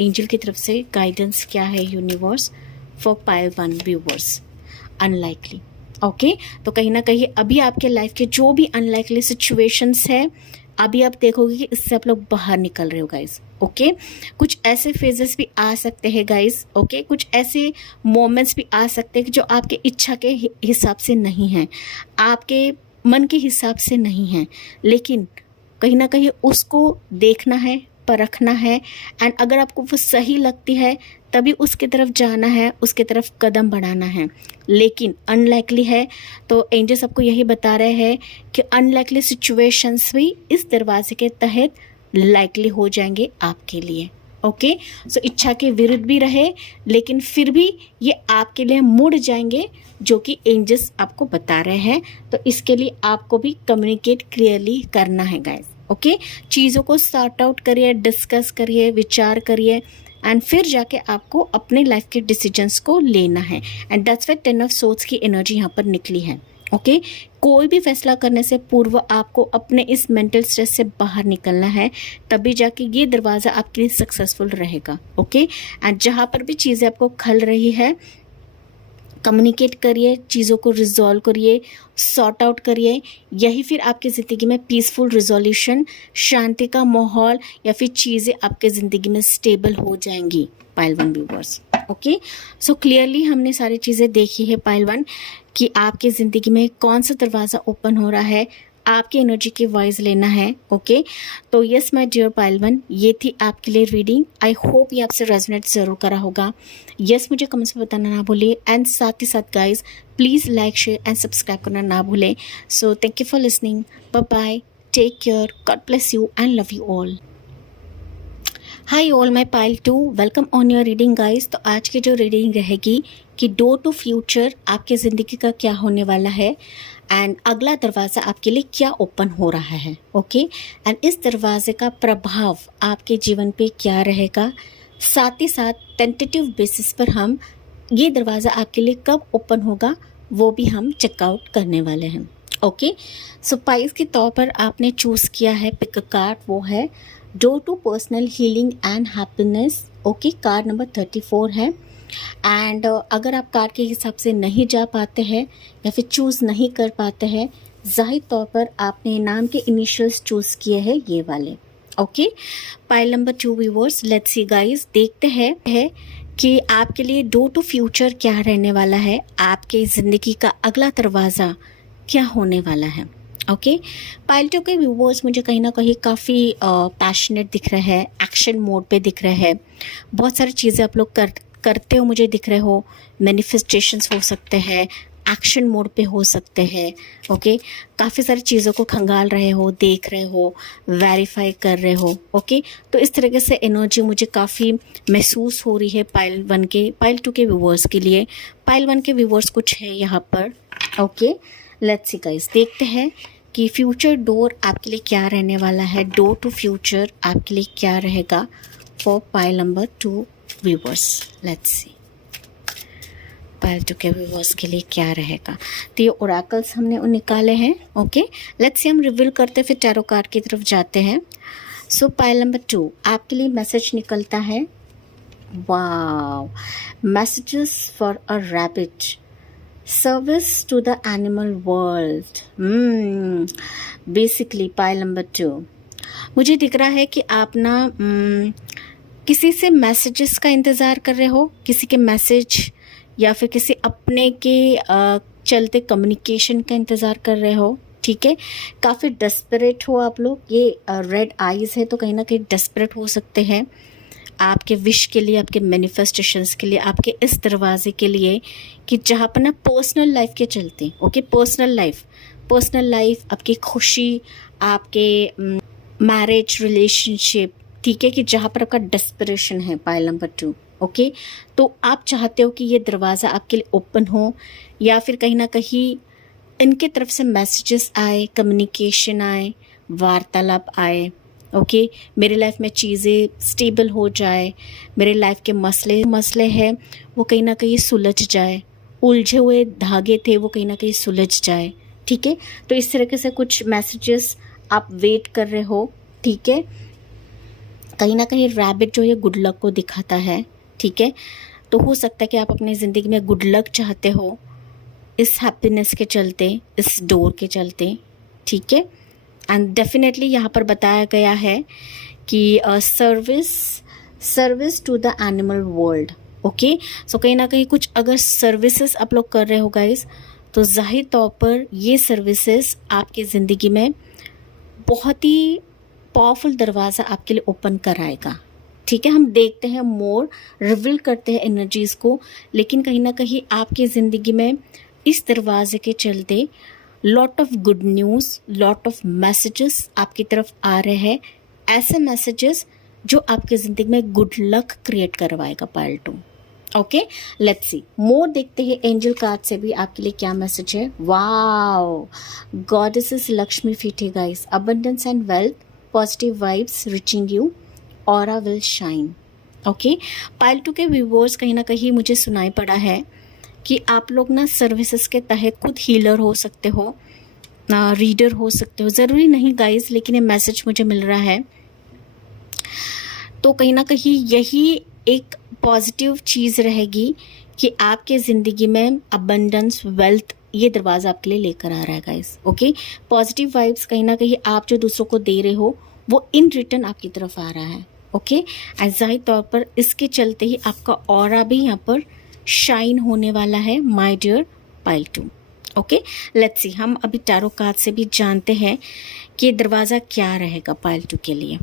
एंजल की तरफ से गाइडेंस क्या है universe for pile 1 viewers? Unlikely, okay. तो कहीं ना कहीं अभी आपके लाइफ के जो भी अनलाइकली सिचुएशंस है, अभी आप देखोगे कि इससे आप लोग बाहर निकल रहे हो गाइस। ओके, कुछ ऐसे फेजेस भी आ सकते हैं गाइस। ओके, कुछ ऐसे मोमेंट्स भी आ सकते हैं कि जो आपके इच्छा के हिसाब से नहीं हैं, आपके मन के हिसाब से नहीं हैं, लेकिन कहीं ना कहीं उसको देखना है, परखना है, एंड अगर आपको वो सही लगती है तभी उसकी तरफ जाना है, उसकी तरफ कदम बढ़ाना है। लेकिन अनलाइकली है तो एंजल्स आपको यही बता रहे हैं कि अनलाइकली सिचुएशंस भी इस दरवाजे के तहत लाइकली हो जाएंगे आपके लिए। ओके, सो इच्छा के विरुद्ध भी रहे लेकिन फिर भी ये आपके लिए मुड़ जाएंगे, जो कि एंजल्स आपको बता रहे हैं। तो इसके लिए आपको भी कम्युनिकेट क्लियरली करना है गाइस। ओके, चीज़ों को सॉर्ट आउट करिए, डिस्कस करिए, विचार करिए, एंड फिर जाके आपको अपने लाइफ के डिसीजंस को लेना है। And that's why 10 of swords की एनर्जी यहाँ पर निकली है। ओके, कोई भी फैसला करने से पूर्व आपको अपने इस मेंटल स्ट्रेस से बाहर निकलना है, तभी जाके ये दरवाज़ा आपके लिए सक्सेसफुल रहेगा। ओके, एंड जहाँ पर भी चीज़ें आपको खल रही है, कम्युनिकेट करिए, चीज़ों को रिजॉल्व करिए, सॉर्ट आउट करिए। यही फिर आपकी ज़िंदगी में पीसफुल रिजोल्यूशन, शांति का माहौल, या फिर चीज़ें आपके ज़िंदगी में स्टेबल हो जाएंगी pile one viewers. Okay, so clearly हमने सारी चीज़ें देखी है पाइल वन कि आपके ज़िंदगी में कौन सा दरवाज़ा ओपन हो रहा है, आपकी एनर्जी के वाइज लेना है। ओके, तो yes my dear pile one, ये थी आपके लिए रीडिंग। आई होप ये आपसे रेजोनेट ज़रूर करा होगा। यस, मुझे कमेंट्स में बताना ना भूलिए, एंड साथ ही साथ guys please like, share and subscribe करना ना भूलें। So thank you for listening, bye bye, take care, God bless you and love you all. Hi all my pile 2, welcome on your reading guys. तो आज की जो रीडिंग रहेगी कि डोर टू फ्यूचर आपके ज़िंदगी का क्या होने वाला है, एंड अगला दरवाज़ा आपके लिए क्या ओपन हो रहा है। ओके, एंड इस दरवाजे का प्रभाव आपके जीवन पे क्या रहेगा, साथ ही साथ टेंटेटिव बेसिस पर हम ये दरवाज़ा आपके लिए कब ओपन होगा वो भी हम चेकआउट करने वाले हैं। ओके, सो पाइल्स के तौर पर आपने चूज़ किया है पिक कार्ड, वो है door to personal healing and happiness. Okay, card number 34 है। एंड अगर आप कार्ड के हिसाब से नहीं जा पाते हैं या फिर चूज़ नहीं कर पाते हैं, जाहिर तौर पर आपने नाम के इनिशियल्स चूज़ किए हैं ये वाले। Okay, pile number 2 viewers, let's see guys, देखते हैं कि आपके लिए डोर टू फ्यूचर क्या रहने वाला है, आपके ज़िंदगी का अगला दरवाज़ा क्या होने वाला है। ओके, पाइल 2 के व्यूअर्स मुझे कहीं ना कहीं काफ़ी पैशनेट दिख रहे हैं, एक्शन मोड पे दिख रहे हैं, बहुत सारी चीज़ें आप लोग करते हो मुझे दिख रहे हो, मैनिफेस्टेशंस हो सकते हैं, एक्शन मोड पे हो सकते हैं। ओके, काफ़ी सारी चीज़ों को खंगाल रहे हो, देख रहे हो, वेरीफाई कर रहे हो। ओके, तो इस तरीके से एनर्जी मुझे काफ़ी महसूस हो रही है पाइल 2 के व्यूअर्स के लिए। पाइल 1 के व्यूअर्स कुछ है यहाँ पर। ओके, लेट्स सी गाइस, देखते हैं कि फ्यूचर डोर आपके लिए क्या रहने वाला है, डोर टू फ्यूचर आपके लिए क्या रहेगा for pile number 2 viewers. Let's see pile 2 के व्यूअर्स के लिए क्या रहेगा। तो ये ओरेकल्स हमने निकाले हैं। ओके, लेट्स सी, हम रिवील करते फिर टैरो कार्ड की तरफ जाते हैं। सो पाइल नंबर 2 आपके लिए मैसेज निकलता है, wow, messages for a rabbit, service to the animal world. Basically pile number 2 मुझे दिख रहा है कि आप ना किसी से मैसेजेस का इंतज़ार कर रहे हो, किसी के मैसेज या फिर किसी अपने के चलते कम्युनिकेशन का इंतज़ार कर रहे हो। ठीक है, काफ़ी डेस्परेट हो आप लोग। ये रेड आइज़ है तो कहीं ना कहीं डेस्परेट हो सकते हैं आपके विश के लिए, आपके मैनिफेस्टेशंस के लिए, आपके इस दरवाजे के लिए कि जहाँ पर ना पर्सनल लाइफ के चलते। ओके, पर्सनल लाइफ, आपकी खुशी, आपके मैरिज रिलेशनशिप, ठीक है, कि जहाँ पर आपका डेस्परेशन है पाइल नंबर 2। ओके, तो आप चाहते हो कि ये दरवाज़ा आपके लिए ओपन हो, या फिर कहीं ना कहीं इनके तरफ से मैसेजेस आए, कम्युनिकेशन आए, वार्तालाप आए। ओके, मेरे लाइफ में चीज़ें स्टेबल हो जाए, मेरे लाइफ के मसले हैं वो कहीं ना कहीं सुलझ जाए, उलझे हुए धागे थे वो कहीं ना कहीं सुलझ जाए। ठीक है, तो इस तरीके से कुछ मैसेजेस आप वेट कर रहे हो। ठीक है, कहीं ना कहीं रैबिट जो है गुड लक को दिखाता है। ठीक है, तो हो सकता है कि आप अपनी ज़िंदगी में गुड लक चाहते हो इस हैप्पीनेस के चलते, इस डोर के चलते। ठीक है, एंड डेफिनेटली यहाँ पर बताया गया है कि service to the animal world. Okay, so कहीं ना कहीं कुछ अगर सर्विसेज आप लोग कर रहे हो गाइस, तो जाहिर तौर पर ये सर्विसेज आपकी ज़िंदगी में बहुत ही पावरफुल दरवाज़ा आपके लिए ओपन कराएगा। ठीक है, हम देखते हैं मोर रिवील करते हैं एनर्जीज़ को, लेकिन कहीं ना कहीं आपकी ज़िंदगी में इस दरवाजे के चलते lot of good news, lot of messages आपकी तरफ आ रहे हैं, ऐसे मैसेजेस जो आपकी ज़िंदगी में गुड लक क्रिएट करवाएगा पाइल 2। ओके, लेट्स सी मोर, देखते हैं एंजल कार्ड से भी आपके लिए क्या मैसेज है। वाओ, गॉडेसेस लक्ष्मी फिट है guys, abundance and wealth, positive vibes reaching you, aura will shine. Okay, pile 2 के व्यूवर्स, कहीं ना कहीं मुझे सुनाई पड़ा है कि आप लोग ना सर्विसेज के तहत खुद हीलर हो सकते हो, रीडर हो सकते हो, ज़रूरी नहीं गाइस, लेकिन ये मैसेज मुझे मिल रहा है। तो कहीं ना कहीं यही एक पॉजिटिव चीज़ रहेगी कि आपके ज़िंदगी में अबंडेंस, वेल्थ, ये दरवाज़ा आपके लिए लेकर आ रहा है गाइस। ओके, पॉजिटिव वाइब्स कहीं ना कहीं आप जो दूसरों को दे रहे हो वो इन रिटर्न आपकी तरफ आ रहा है। ओके, जाहिर तौर पर इसके चलते ही आपका ऑरा भी यहाँ पर शाइन होने वाला है my dear pile 2। Okay, let's see, हम अभी टैरो कार्ड से भी जानते हैं कि ये दरवाज़ा क्या रहेगा पाइल 2 के लिए।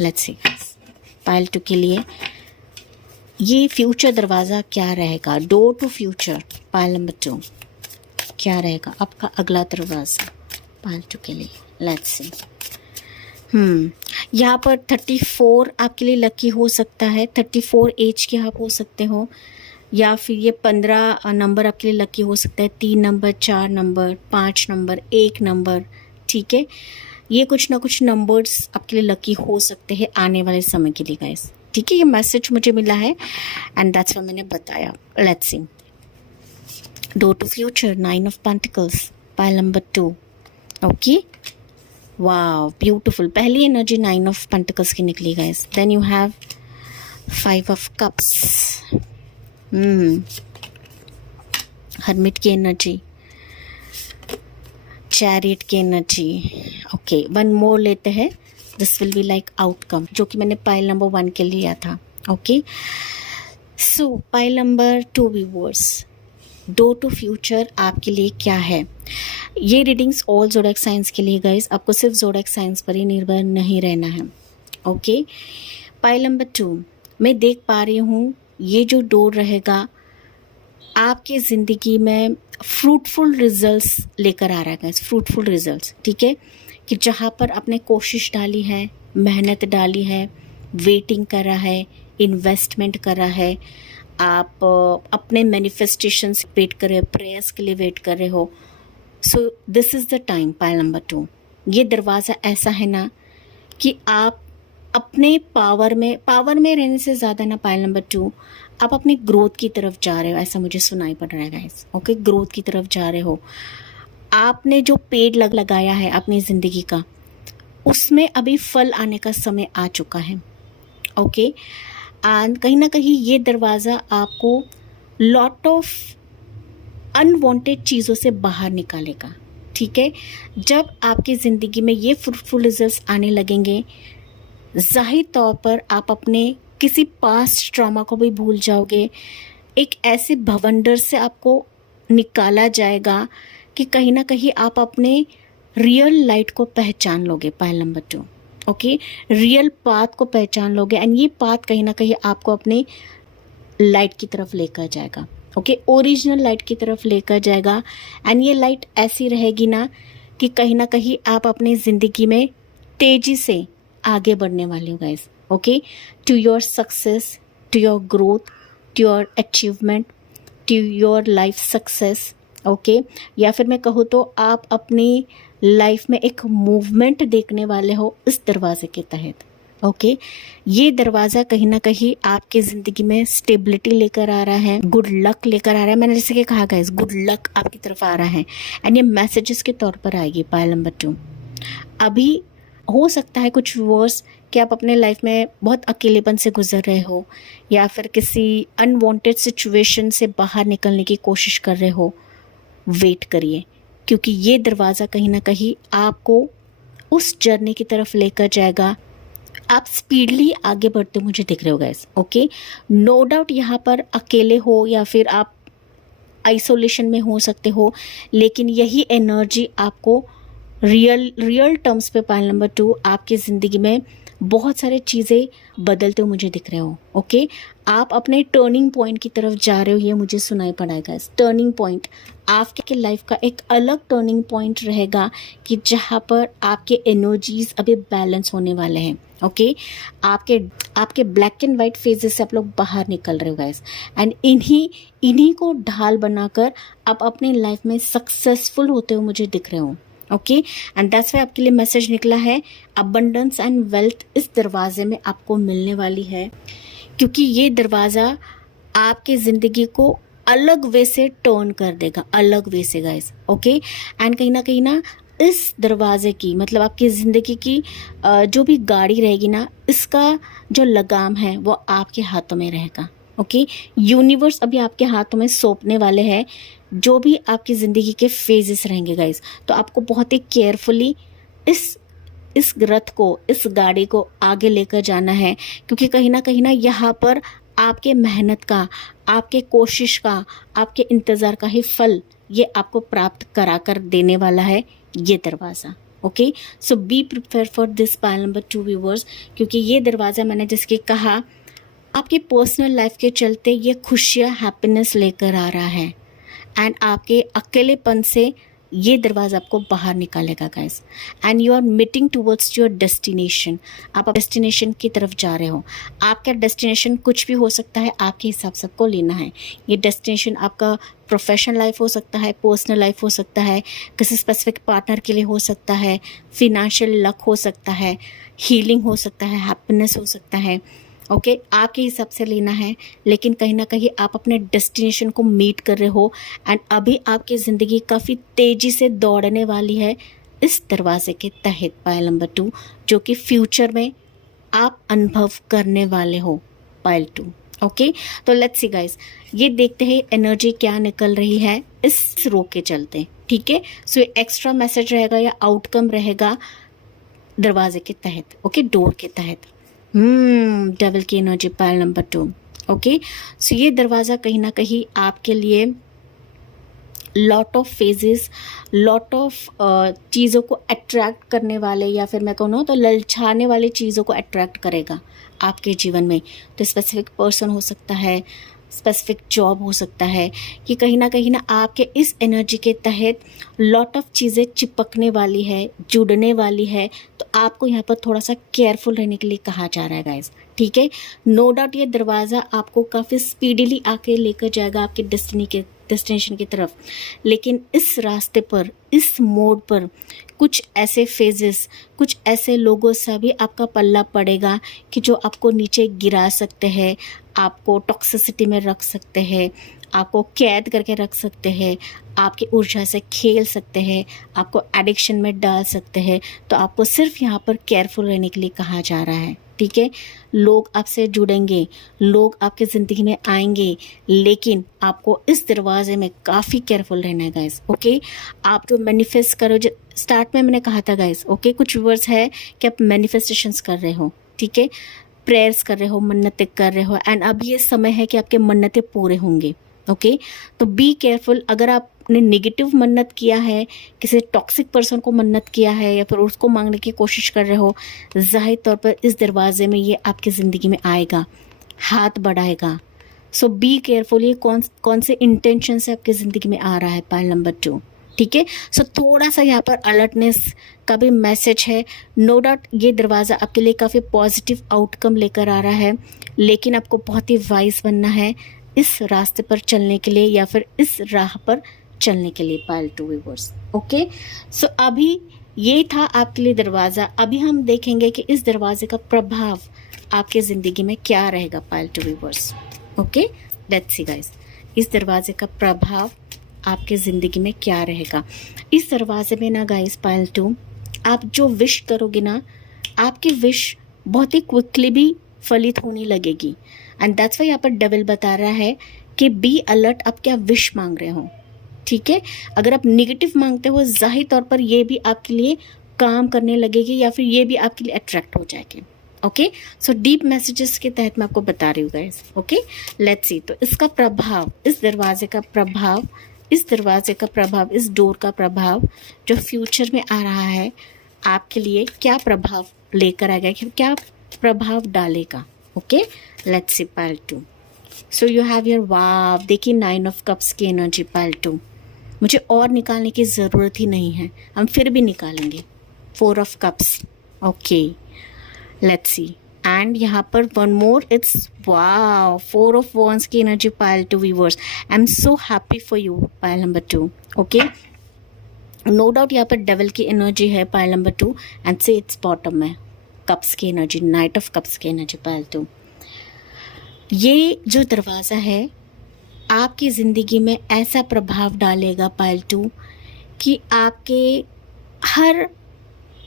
लेट्स सी पाइल 2 के लिए ये फ्यूचर दरवाज़ा क्या रहेगा, door to future, pile number 2 क्या रहेगा आपका अगला दरवाज़ा पाइल 2 के लिए। लेट्स सी, यहाँ पर 34 आपके लिए लकी हो सकता है, 34 एज के आप हो सकते हो, या फिर ये 15 नंबर आपके लिए लकी हो सकता है, 3 नंबर, 4 नंबर, 5 नंबर, 1 नंबर। ठीक है, ये कुछ ना कुछ नंबर्स आपके लिए लकी हो सकते हैं आने वाले समय के लिए गाइस। ठीक है, ये मैसेज मुझे मिला है एंड दैट्स व्हाई मैंने बताया। Let's see, door to future, 9 of pentacles, pile number 2। Okay, wow, beautiful, पहली एनर्जी 9 ऑफ पेंटिकल्स की निकली guys. Then you have 5 of cups, hermit की एनर्जी, चैरियट की एनर्जी। ओके, वन मोर लेते हैं, this will be like outcome, जो कि मैंने पाइल नंबर 1 के लिए लिया था। Okay, so pile number 2 viewers, door to future आपके लिए क्या है। ये रीडिंग्स ऑल ज़ोडिएक साइंस के लिए गाइस, आपको सिर्फ ज़ोडिएक साइंस पर ही निर्भर नहीं रहना है। ओके, पाइल नंबर 2 मैं देख पा रही हूँ, ये जो डोर रहेगा आपके ज़िंदगी में फ्रूटफुल रिजल्ट्स लेकर आ रहा है गाइस, फ्रूटफुल रिजल्ट्स। ठीक है, कि जहाँ पर आपने कोशिश डाली है, मेहनत डाली है, वेटिंग कर रहा है, इन्वेस्टमेंट कर रहा है, आप अपने मैनिफेस्टेशंस वेट कर रहे हो, प्रेयर्स के लिए वेट कर रहे हो। So this is the time pile number 2। ये दरवाज़ा ऐसा है ना कि आप अपने पावर में रहने से ज़्यादा ना पाइल नंबर 2, आप अपनी ग्रोथ की तरफ जा रहे हो, ऐसा मुझे सुनाई पड़ रहा है गाइस। ओके, ग्रोथ की तरफ जा रहे हो, आपने जो पेड़ लगाया है अपनी ज़िंदगी का, उसमें अभी फल आने का समय आ चुका है। ओके, एंड कहीं ना कहीं ये दरवाज़ा आपको लॉट ऑफ अनवांटेड चीज़ों से बाहर निकालेगा। ठीक है, जब आपकी ज़िंदगी में ये फ्रूटफुल रिजल्ट्स आने लगेंगे, जाहिर तौर पर आप अपने किसी पास्ट ट्रॉमा को भी भूल जाओगे, एक ऐसे भवंडर से आपको निकाला जाएगा कि कहीं ना कहीं आप अपने रियल लाइट को पहचान लोगे pile number 2। Okay, real path को पहचान लोगे एंड ये पाथ कहीं ना कहीं आपको अपने लाइट की तरफ लेकर जाएगा। ओके, ओरिजिनल लाइट की तरफ लेकर जाएगा एंड ये लाइट ऐसी रहेगी ना कि कहीं ना कहीं आप अपनी ज़िंदगी में तेज़ी से आगे बढ़ने वाले हो guys. Okay, to your success, to your growth, to your achievement, to your life success. Okay, या फिर मैं कहूँ तो आप अपनी लाइफ में एक मूवमेंट देखने वाले हो इस दरवाजे के तहत। ओके, ये दरवाज़ा कहीं ना कहीं आपके ज़िंदगी में स्टेबिलिटी लेकर आ रहा है, गुड लक लेकर आ रहा है। मैंने जैसे कि कहा गाइस, गुड लक आपकी तरफ आ रहा है एंड ये मैसेजेस के तौर पर आएगी पाइल नंबर 2। अभी हो सकता है कुछ व्यूअर्स कि आप अपने लाइफ में बहुत अकेलेपन से गुजर रहे हो या फिर किसी अनवांटेड सिचुएशन से बाहर निकलने की कोशिश कर रहे हो। वेट करिए, क्योंकि ये दरवाज़ा कहीं ना कहीं आपको उस जर्नी की तरफ लेकर जाएगा। आप स्पीडली आगे बढ़ते मुझे दिख रहे हो गाइस। ओके, नो डाउट यहाँ पर अकेले हो या फिर आप आइसोलेशन में हो सकते हो, लेकिन यही एनर्जी आपको रियल टर्म्स पे पाइल नंबर 2 आपकी ज़िंदगी में बहुत सारे चीज़ें बदलते हुए मुझे दिख रहे हो। ओके, आप अपने टर्निंग पॉइंट की तरफ जा रहे हो, ये मुझे सुनाई पड़ेगा। टर्निंग पॉइंट आपके लाइफ का एक अलग टर्निंग पॉइंट रहेगा कि जहाँ पर आपके एनर्जीज अभी बैलेंस होने वाले हैं। ओके, आपके ब्लैक एंड वाइट फेजेस से आप लोग बाहर निकल रहे हो गाइस, एंड इन्हीं को ढाल बनाकर आप अपनी लाइफ में सक्सेसफुल होते हुए मुझे दिख रहे हो। ओके, एंड दैट्स वाई आपके लिए मैसेज निकला है, अबंडेंस एंड वेल्थ इस दरवाजे में आपको मिलने वाली है, क्योंकि ये दरवाज़ा आपकी ज़िंदगी को अलग वे से टर्न कर देगा, अलग वे से गाइस। ओके, एंड कहीं ना इस दरवाजे की मतलब आपकी ज़िंदगी की जो भी गाड़ी रहेगी ना, इसका जो लगाम है वो आपके हाथों में रहेगा। ओके, यूनिवर्स अभी आपके हाथों में सौंपने वाले हैं जो भी आपकी ज़िंदगी के फेजेस रहेंगे गाइस। तो आपको बहुत ही केयरफुली इस रथ को, इस गाड़ी को आगे लेकर जाना है, क्योंकि कहीं ना यहाँ पर आपके मेहनत का, आपके कोशिश का, आपके इंतज़ार का ही फल ये आपको प्राप्त करा कर देने वाला है ये दरवाज़ा। Okay, so be prepare for this pile number 2 viewers, क्योंकि ये दरवाज़ा मैंने जैसे कहा आपके पर्सनल लाइफ के चलते ये खुशियाँ, हैप्पीनेस लेकर आ रहा है, एंड आपके अकेलेपन से ये दरवाज़ा आपको बाहर निकालेगा guys, and you are meeting towards your destination. आप डेस्टिनेशन की तरफ जा रहे हो। आपका डेस्टिनेशन कुछ भी हो सकता है, आपके हिसाब से आपको लेना है। ये डेस्टिनेशन आपका प्रोफेशनल लाइफ हो सकता है, पर्सनल लाइफ हो सकता है, किसी स्पेसिफिक पार्टनर के लिए हो सकता है, फिनेंशियल लक हो सकता है, हीलिंग हो सकता है, हैप्पीनेस हो सकता है। ओके, आपके हिसाब से लेना है, लेकिन कहीं ना कहीं आप अपने डेस्टिनेशन को मीट कर रहे हो, एंड अभी आपकी ज़िंदगी काफ़ी तेज़ी से दौड़ने वाली है इस दरवाजे के तहत पाइल नंबर 2, जो कि फ्यूचर में आप अनुभव करने वाले हो पाइल 2। ओके, तो लेट्स सी गाइस, ये देखते हैं एनर्जी क्या निकल रही है इस रो के चलते। ठीक है, सो ये एक्स्ट्रा मैसेज रहेगा या आउटकम रहेगा दरवाजे के तहत। ओके, डोर के तहत। डेविल की एनर्जी पाइल नंबर 2। ओके, सो ये दरवाज़ा कहीं ना कहीं आपके लिए lot of phases, lot of चीज़ों को अट्रैक्ट करने वाले, या फिर मैं कहूँ तो ललचाने वाली चीज़ों को अट्रैक्ट करेगा आपके जीवन में। तो स्पेसिफिक पर्सन हो सकता है, स्पेसिफिक जॉब हो सकता है, कि कहीं ना आपके इस एनर्जी के तहत लॉट ऑफ चीज़ें चिपकने वाली है, जुड़ने वाली है। तो आपको यहाँ पर थोड़ा सा केयरफुल रहने के लिए कहा जा रहा है गाइस। ठीक है, नो डाउट ये दरवाज़ा आपको काफ़ी स्पीडीली आके लेकर जाएगा आपके डेस्टिनेशन की तरफ, लेकिन इस रास्ते पर, इस मोड़ पर कुछ ऐसे फेजेस, कुछ ऐसे लोगों से भी आपका पल्ला पड़ेगा कि जो आपको नीचे गिरा सकते हैं, आपको टॉक्सिसिटी में रख सकते हैं, आपको कैद करके रख सकते हैं, आपकी ऊर्जा से खेल सकते हैं, आपको एडिक्शन में डाल सकते हैं। तो आपको सिर्फ यहाँ पर केयरफुल रहने के लिए कहा जा रहा है। ठीक है, लोग आपसे जुड़ेंगे, लोग आपके ज़िंदगी में आएंगे, लेकिन आपको इस दरवाजे में काफ़ी केयरफुल रहना है गाइस। ओके, आप जो मैनिफेस्ट करो, जो स्टार्ट में मैंने कहा था गाइस। ओके, कुछ वर्ड्स है कि आप मैनिफेस्टेशंस कर रहे हो, ठीक है, प्रेयर्स कर रहे हो, मन्नतें कर रहे हो, एंड अब ये समय है कि आपके मन्नतें पूरे होंगे। ओके, तो बी केयरफुल। अगर आपने नेगेटिव मन्नत किया है, किसी टॉक्सिक पर्सन को मन्नत किया है, या फिर उसको मांगने की कोशिश कर रहे हो, ज़ाहिर तौर पर इस दरवाजे में ये आपकी ज़िंदगी में आएगा, हाथ बढ़ाएगा। सो बी केयरफुल। ये कौन से इंटेंशन से आपकी ज़िंदगी में आ रहा है पाइल नंबर 2। ठीक है, सो थोड़ा सा यहाँ पर अलर्टनेस का भी मैसेज है। नो डाउट ये दरवाज़ा आपके लिए काफ़ी पॉजिटिव आउटकम लेकर आ रहा है, लेकिन आपको बहुत ही वाइज बनना है इस रास्ते पर चलने के लिए, या फिर इस राह पर चलने के लिए पाइल 2 व्यूअर्स। ओके, सो अभी ये था आपके लिए दरवाज़ा। अभी हम देखेंगे कि इस दरवाजे का प्रभाव आपके ज़िंदगी में क्या रहेगा pile 2 viewers. Okay, let's see guys, इस दरवाजे का प्रभाव आपके ज़िंदगी में क्या रहेगा। इस दरवाजे में ना गाइस पाइल 2, आप जो विश करोगे ना, आपकी विश बहुत ही क्विकली भी फलित होने लगेगी, एंड दैट्स वाई यहाँ पर डेविल बता रहा है कि बी अलर्ट, आप क्या विश मांग रहे हो। ठीक है, अगर आप नेगेटिव मांगते हो, जाहिर तौर पर ये भी आपके लिए काम करने लगेगी या फिर ये भी आपके लिए अट्रैक्ट हो जाएगी। ओके, सो डीप मैसेजेस के तहत मैं आपको बता रही हूँ गाइस। ओके, लेट्स सी। तो इसका प्रभाव, इस दरवाजे का प्रभाव, इस दरवाजे का प्रभाव, इस डोर का प्रभाव जो फ्यूचर में आ रहा है आपके लिए क्या प्रभाव लेकर आएगा, क्या प्रभाव डालेगा। Okay, let's see pile 2। So you have your wow, देखिए 9 ऑफ कप्स की एनर्जी पाइल 2। मुझे और निकालने की ज़रूरत ही नहीं है, हम फिर भी निकालेंगे। 4 of cups. Okay, let's see. And यहाँ पर one more, it's wow, 4 of wands की energy pile 2 viewers. I am so happy for you pile number 2। Okay, no doubt यहाँ पर डेविल की एनर्जी है पाइल नंबर 2 एंड से इट्स बॉटम में कप्स की एनर्जी, नाइट ऑफ कप्स की एनर्जी पाइल 2। ये जो दरवाज़ा है आपकी ज़िंदगी में ऐसा प्रभाव डालेगा पाइल 2 कि आपके हर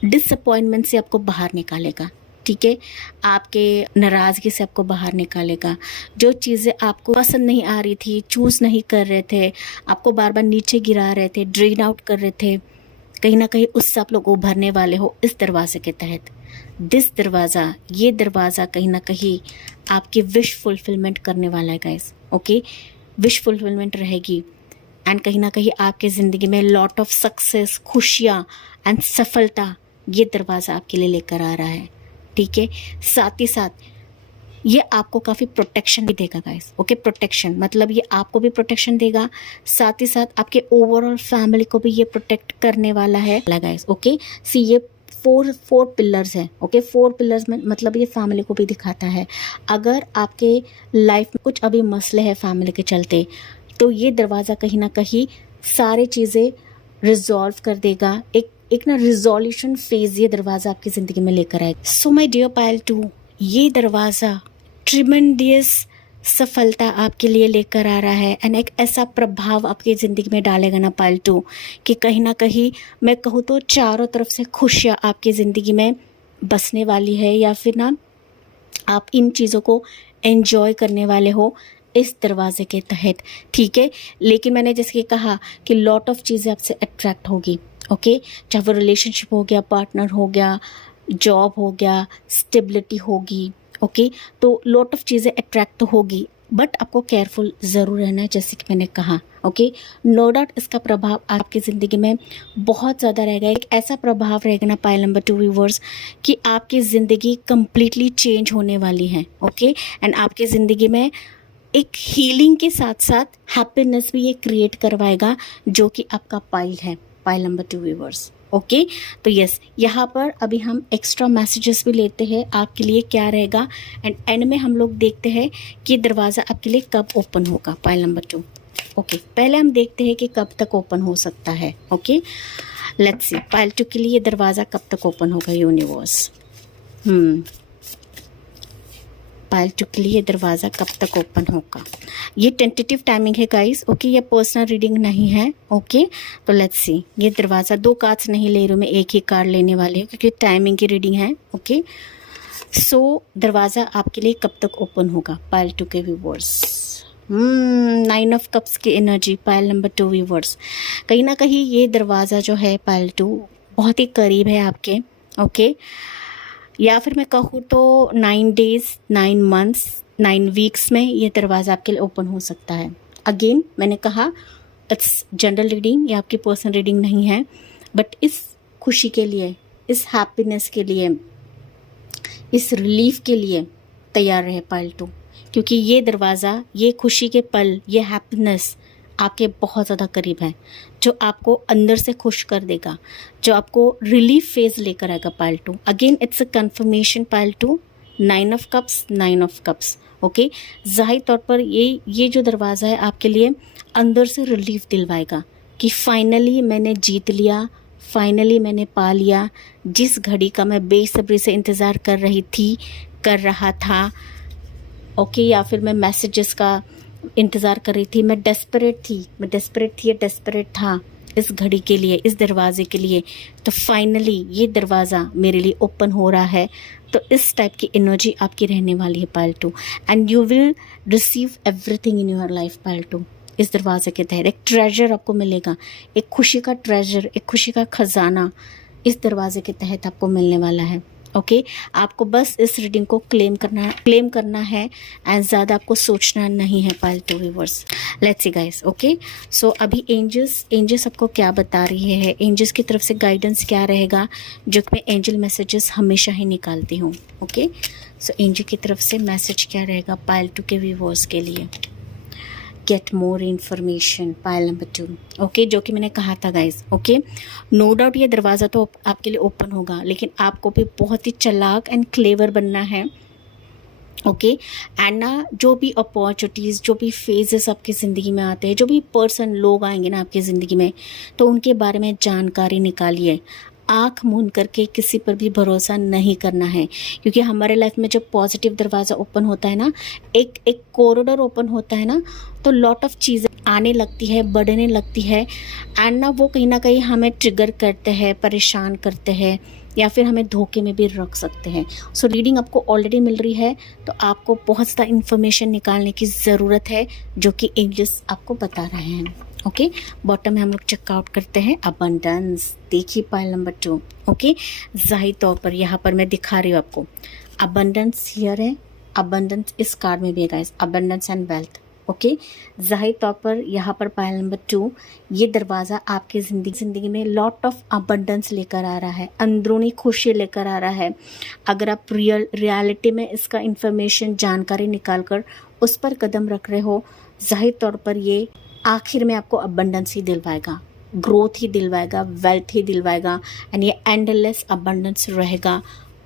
डिसअपॉइंटमेंट से आपको बाहर निकालेगा। ठीक है, आपके नाराज़गी से आपको बाहर निकालेगा। जो चीज़ें आपको पसंद नहीं आ रही थी, चूज़ नहीं कर रहे थे, आपको बार बार नीचे गिरा रहे थे, ड्रेन आउट कर रहे थे, कहीं ना कहीं उससे आप लोग उभरने वाले हो इस दरवाजे के तहत। दिस दरवाज़ा, ये दरवाज़ा कहीं ना कहीं आपकी विश फुलफिलमेंट करने वाला है गाइस। ओके, विश फुलफिलमेंट रहेगी एंड कहीं ना कहीं आपकी ज़िंदगी में लॉट ऑफ सक्सेस, खुशियाँ एंड सफलता ये दरवाज़ा आपके लिए लेकर आ रहा है। ठीक है, साथ ही साथ ये आपको काफ़ी प्रोटेक्शन भी देगा गाइस। ओके, प्रोटेक्शन मतलब ये आपको भी प्रोटेक्शन देगा, साथ ही साथ आपके ओवरऑल फैमिली को भी ये प्रोटेक्ट करने वाला है गाइस। ओके, सी ये फोर पिलर्स हैं। ओके, 4 पिलर्स में मतलब ये फैमिली को भी दिखाता है। अगर आपके लाइफ में कुछ अभी मसले हैं फैमिली के चलते, तो ये दरवाज़ा कहीं ना कहीं सारे चीज़ें रिजॉल्व कर देगा। एक ना रिजोल्यूशन फेज ये दरवाज़ा आपकी ज़िंदगी में लेकर आएगा। सो माय डियर पाइल 2, ये दरवाज़ा ट्रिमेंडियस सफलता आपके लिए लेकर आ रहा है एंड एक ऐसा प्रभाव आपकी ज़िंदगी में डालेगा ना पाइल 2 कि कहीं ना कहीं मैं कहूँ तो चारों तरफ से खुशियाँ आपकी ज़िंदगी में बसने वाली है, या फिर ना आप इन चीज़ों को एंजॉय करने वाले हो इस दरवाजे के तहत। ठीक है, लेकिन मैंने जैसे कहा कि लॉट ऑफ चीज़ें आपसे अट्रैक्ट होगी। ओके, चाहे वो रिलेशनशिप हो गया, पार्टनर हो गया, जॉब हो गया, स्टेबिलिटी होगी। ओके, तो लॉट ऑफ चीज़ें अट्रैक्ट तो होगी, बट आपको केयरफुल ज़रूर रहना है जैसे कि मैंने कहा। ओके, नो डाउट इसका प्रभाव आपकी ज़िंदगी में बहुत ज़्यादा रहेगा। एक ऐसा प्रभाव रहेगा ना पाइल नंबर 2 व्यूअर्स कि आपकी ज़िंदगी कम्प्लीटली चेंज होने वाली है। ओके, एंड आपकी ज़िंदगी में एक हीलिंग के साथ साथ हैप्पीनेस भी ये क्रिएट करवाएगा, जो कि आपका पाइल है, पाइल नंबर 2 व्यूअर्स। ओके, तो यस, यहाँ पर अभी हम एक्स्ट्रा मैसेजेस भी लेते हैं आपके लिए क्या रहेगा, एंड एंड में हम लोग देखते हैं कि दरवाज़ा आपके लिए कब ओपन होगा पाइल नंबर 2। ओके, पहले हम देखते हैं कि कब तक ओपन हो सकता है। ओके, लेट्स सी पाइल 2 के लिए दरवाज़ा कब तक ओपन होगा यूनिवर्स। पाइल 2 के लिए दरवाज़ा कब तक ओपन होगा, ये टेंटेटिव टाइमिंग है गाइस। ओके, ये पर्सनल रीडिंग नहीं है। ओके, तो लेट्स सी, ये दरवाज़ा 2 कार्ड्स नहीं ले रही हूँ मैं, एक ही कार्ड लेने वाली हूँ क्योंकि टाइमिंग की रीडिंग है। ओके, सो दरवाज़ा आपके लिए कब तक ओपन होगा पाइल 2 के व्यूअर्स। 9 ऑफ कप्स की एनर्जी पाइल नंबर 2 व्यूअर्स। कहीं ना कहीं ये दरवाज़ा जो है पाइल 2 बहुत ही करीब है आपके। ओके, या फिर मैं कहूँ तो 9 डेज, 9 मंथ्स, 9 वीक्स में ये दरवाज़ा आपके लिए ओपन हो सकता है। अगेन मैंने कहा इट्स जनरल रीडिंग, ये आपकी पर्सनल रीडिंग नहीं है, बट इस खुशी के लिए, इस हैप्पीनेस के लिए, इस रिलीफ के लिए तैयार रहे पाइल 2, क्योंकि ये दरवाज़ा, ये खुशी के पल, ये हैप्पीनेस आपके बहुत ज़्यादा करीब है, जो आपको अंदर से खुश कर देगा, जो आपको रिलीफ फेज लेकर आएगा pile 2। Again it's a conformation pile 2, 9 of cups, 9 of cups. Okay, ज़ाहिर तौर पर ये जो दरवाज़ा है आपके लिए अंदर से रिलीफ दिलवाएगा कि फाइनली मैंने जीत लिया, फाइनली मैंने पा लिया जिस घड़ी का मैं बेसब्री से इंतज़ार कर रही थी, कर रहा था। ओके, या फिर मैं मैसेजेस का इंतज़ार कर रही थी, मैं डेस्परेट थी या डेस्परेट था इस घड़ी के लिए, इस दरवाजे के लिए। तो फाइनली ये दरवाज़ा मेरे लिए ओपन हो रहा है। तो इस टाइप की एनर्जी आपकी रहने वाली है pile 2, and you will receive everything in your life pile 2। इस दरवाजे के तहत एक ट्रेजर आपको मिलेगा, एक खुशी का ट्रेजर, एक खुशी का खजाना इस दरवाजे के तहत आपको मिलने वाला है। ओके, आपको बस इस रीडिंग को क्लेम करना है एंड ज़्यादा आपको सोचना नहीं है pile two viewers. Let's see guys. Okay, so अभी एंजल्स आपको क्या बता रही है, एंजल्स की तरफ से गाइडेंस क्या रहेगा, जो कि मैं एंजल मैसेजेस हमेशा ही निकालती हूँ। ओके, सो एंजल की तरफ से मैसेज क्या रहेगा पाइल टू के व्यूअर्स के लिए। Get more information, pile number 2। Okay, जो कि मैंने कहा था गाइज। ओके, नो डाउट ये दरवाज़ा तो आपके लिए ओपन होगा, लेकिन आपको भी बहुत ही चालाक एंड क्लेवर बनना है। ओके, एंड ना जो भी अपॉर्चुनिटीज़, जो भी फेजेस आपकी ज़िंदगी में आते हैं, जो भी पर्सन लोग आएंगे ना आपकी ज़िंदगी में, तो उनके बारे में जानकारी निकालिए। आँख मूंद करके किसी पर भी भरोसा नहीं करना है, क्योंकि हमारे लाइफ में जब पॉजिटिव दरवाज़ा ओपन होता है ना, एक कॉरिडोर ओपन होता है ना, तो लॉट ऑफ चीज़ें आने लगती है, बढ़ने लगती है, एंड ना वो कहीं ना कहीं हमें ट्रिगर करते हैं, परेशान करते हैं, या फिर हमें धोखे में भी रख सकते हैं। सो रीडिंग आपको ऑलरेडी मिल रही है, तो आपको बहुत ज़्यादा इन्फॉर्मेशन निकालने की ज़रूरत है, जो कि एंजल्स आपको बता रहे हैं। ओके, बॉटम में हम लोग चेकआउट करते हैं अबंडेंस। देखिए पाइल नंबर 2। ओके, ज़ाहिर तौर पर यहाँ पर मैं दिखा रही हूँ आपको अबंडेंस हियर है, अबंडेंस इस कार्ड में भी है guys, abundance and wealth. Okay, ज़ाहिर तौर पर यहाँ पर पाइल नंबर 2, ये दरवाज़ा आपकी ज़िंदगी में लॉट ऑफ अबंडेंस लेकर आ रहा है, अंदरूनी खुशी लेकर आ रहा है। अगर आप रियलिटी में इसका इंफॉर्मेशन, जानकारी निकाल कर उस पर कदम रख रहे हो, ज़ाहिर तौर पर ये आखिर में आपको अबंडेंस ही दिलवाएगा, ग्रोथ ही दिलवाएगा, वेल्थ ही दिलवाएगा, एंड ये एंडलेस अबंडेंस रहेगा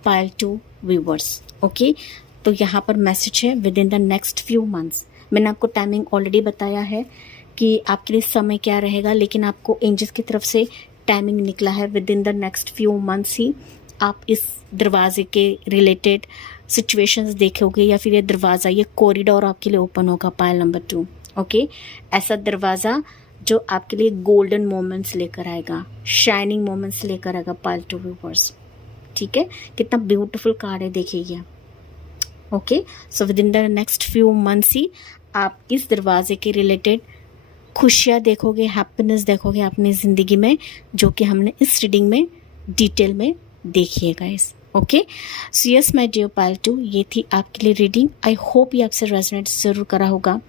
पाइल टू व्यूअर्स। ओके, तो यहाँ पर मैसेज है within the next few months. मैंने आपको टाइमिंग ऑलरेडी बताया है कि आपके लिए समय क्या रहेगा, लेकिन आपको एंजल्स की तरफ से टाइमिंग निकला है within the next few months ही आप इस दरवाजे के रिलेटेड सिचुएशंस देखोगे, या फिर ये दरवाज़ा, ये कॉरिडोर आपके लिए ओपन होगा पाइल नंबर 2। ओके, ऐसा दरवाज़ा जो आपके लिए गोल्डन मोमेंट्स लेकर आएगा, शाइनिंग मोमेंट्स लेकर आएगा पाइल टू व्यूअर्स। ठीक है, कितना ब्यूटीफुल कार्ड है, देखिए। Okay, so within the next few months ही आप इस दरवाजे के रिलेटेड खुशियाँ देखोगे, हैप्पीनेस देखोगे अपनी ज़िंदगी में, जो कि हमने इस रीडिंग में डिटेल में देखी है guys. Okay, so yes my dear pile two, ये थी आपके लिए रीडिंग। आई होप ये आपसे रेजोनेट ज़रूर करा होगा।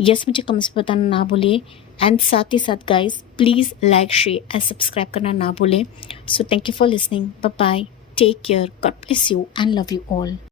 यस, मुझे कमेंट्स में बताना ना भूलिए, एंड साथ ही साथ guys please like, share and subscribe करना ना भूलें। So thank you for listening, bye bye, take care, God bless you and love you all.